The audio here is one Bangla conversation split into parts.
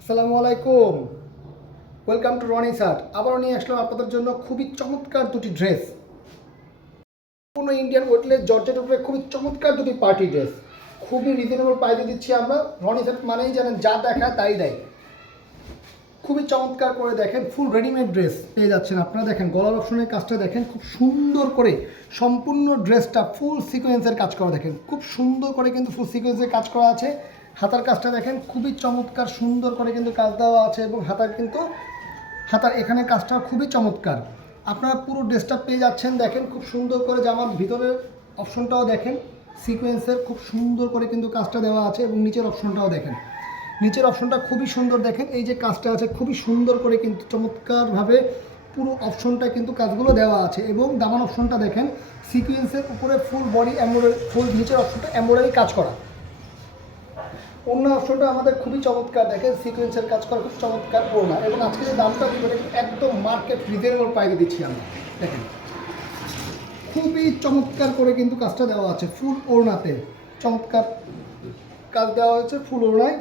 আসসালামু আলাইকুম। Welcome to Roni shirt. আবারও নিয়ে আসলাম আপনাদের জন্য খুবই চমৎকার দুটি ড্রেস। কোনো ইন্ডিয়ান ওয়েটলেস জর্জেটের উপরে খুবই চমৎকার দুটি পার্টি ড্রেস। খুবই রিজনেবল প্রাইসে দিচ্ছি আমরা। রনি শার্ট মানেই জানেন, যা দেখায় তাই দেয়। খুবই চমৎকার করে দেখেন, ফুল রেডিমেড ড্রেস পেয়ে যাচ্ছেন আপনারা। দেখেন গলার অপশনের কাজটা দেখেন, খুব সুন্দর করে সম্পূর্ণ ড্রেসটা ফুল সিকোয়েন্সের কাজ করা। দেখেন খুব সুন্দর করে কিন্তু ফুল সিকোয়েন্সের কাজ করা আছে। হাতার কাজটা দেখেন খুবই চমৎকার, সুন্দর করে কিন্তু কাজ দেওয়া আছে এবং হাতার এখানে কাজটা খুবই চমৎকার। আপনারা পুরো ড্রেসটা পেয়ে যাচ্ছেন। দেখেন খুব সুন্দর করে জামার ভিতরের অপশনটাও দেখেন, সিকোয়েন্সের খুব সুন্দর করে কিন্তু কাজটা দেওয়া আছে এবং নিচের অপশনটাও দেখেন। নিচের অপশনটা খুবই সুন্দর। দেখেন এই যে কাজটা আছে খুবই সুন্দর করে কিন্তু চমৎকারভাবে পুরো অপশনটা কিন্তু কাজগুলো দেওয়া আছে এবং দামান অপশনটা দেখেন সিকোয়েন্সের উপরে ফুল বডি এমব্রয়ডারি, ফুল নিচের অপশনটা এমব্রয়ডারি কাজ করা। অন্য অপশনটা আমাদের খুবই চমৎকার, দেখেন সিকোয়েন্সের কাজ করা, খুব চমৎকার ওড়না। এবং আজকে যে দামটা দিব একদম মার্কেট রিজনেবল প্রাইসে দিচ্ছি আমরা। দেখেন খুবই চমৎকার করে কিন্তু কাজটা দেওয়া আছে, ফুল ওড়নাতে চমৎকার কাজ দেওয়া হয়েছে ফুল ওড়নায়।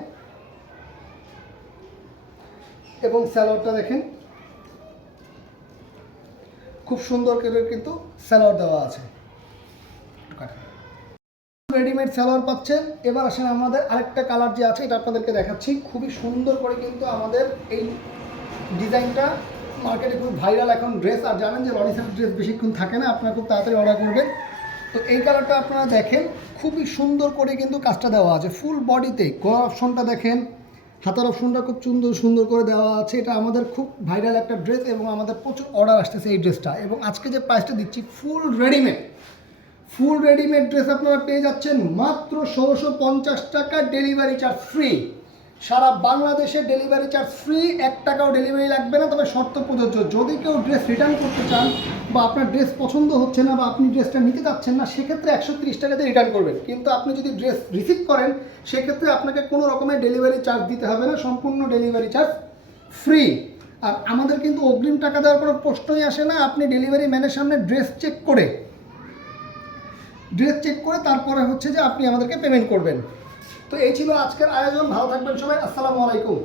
এবং স্যালোয়ারটা দেখেন খুব সুন্দর করে কিন্তু স্যালোয়ার দেওয়া আছে। রেডিমেড সালোয়ার পাচ্ছেন। এবার আসেন আমাদের আরেকটা কালার যে আছে, এটা আপনাদেরকে দেখাচ্ছি। খুবই সুন্দর করে কিন্তু আমাদের এই ডিজাইনটা মার্কেটে খুব ভাইরাল এখন ড্রেস। আর জানেন যে রনি শার্ট ড্রেস বেশিক্ষণ থাকে না, আপনারা খুব তাড়াতাড়ি অর্ডার করবেন। তো এই কালারটা আপনারা দেখেন খুবই সুন্দর করে কিন্তু কাজটা দেওয়া আছে ফুল বডিতে। গলার অপশনটা দেখেন, হাতার অপশনটা খুব সুন্দর সুন্দর করে দেওয়া আছে। এটা আমাদের খুব ভাইরাল একটা ড্রেস এবং আমাদের প্রচুর অর্ডার আসতেছে এই ড্রেসটা। এবং আজকে যে প্রাইসটা দিচ্ছি ফুল রেডিমেড ড্রেস আপনারা পেয়ে যাচ্ছেন মাত্র 1650 টাকা, ডেলিভারি চার্জ ফ্রি। সারা বাংলাদেশে ডেলিভারি চার্জ ফ্রি, 1 টাকাও ডেলিভারি লাগবে না। তবে শর্ত প্রযোজ্য, যদি কেউ ড্রেস রিটার্ন করতে চান বা আপনার ড্রেস পছন্দ হচ্ছে না বা আপনি ড্রেসটা নিতে চাচ্ছেন না, সেক্ষেত্রে 130 টাকাতে রিটার্ন করবেন। কিন্তু আপনি যদি ড্রেস রিসিভ করেন সেক্ষেত্রে আপনাকে কোনো রকমের ডেলিভারি চার্জ দিতে হবে না, সম্পূর্ণ ডেলিভারি চার্জ ফ্রি। আর আমাদের কিন্তু অগ্রিম টাকা দেওয়ার কোনো প্রশ্নই আসে না। আপনি ডেলিভারি ম্যানের সামনে ড্রেস চেক করে তারপরে হচ্ছে যে আপনি আমাদেরকে পেমেন্ট করবেন। তো এই ছিল আজকের আয়োজন। ভালো থাকবেন সবাই। আসসালামু আলাইকুম।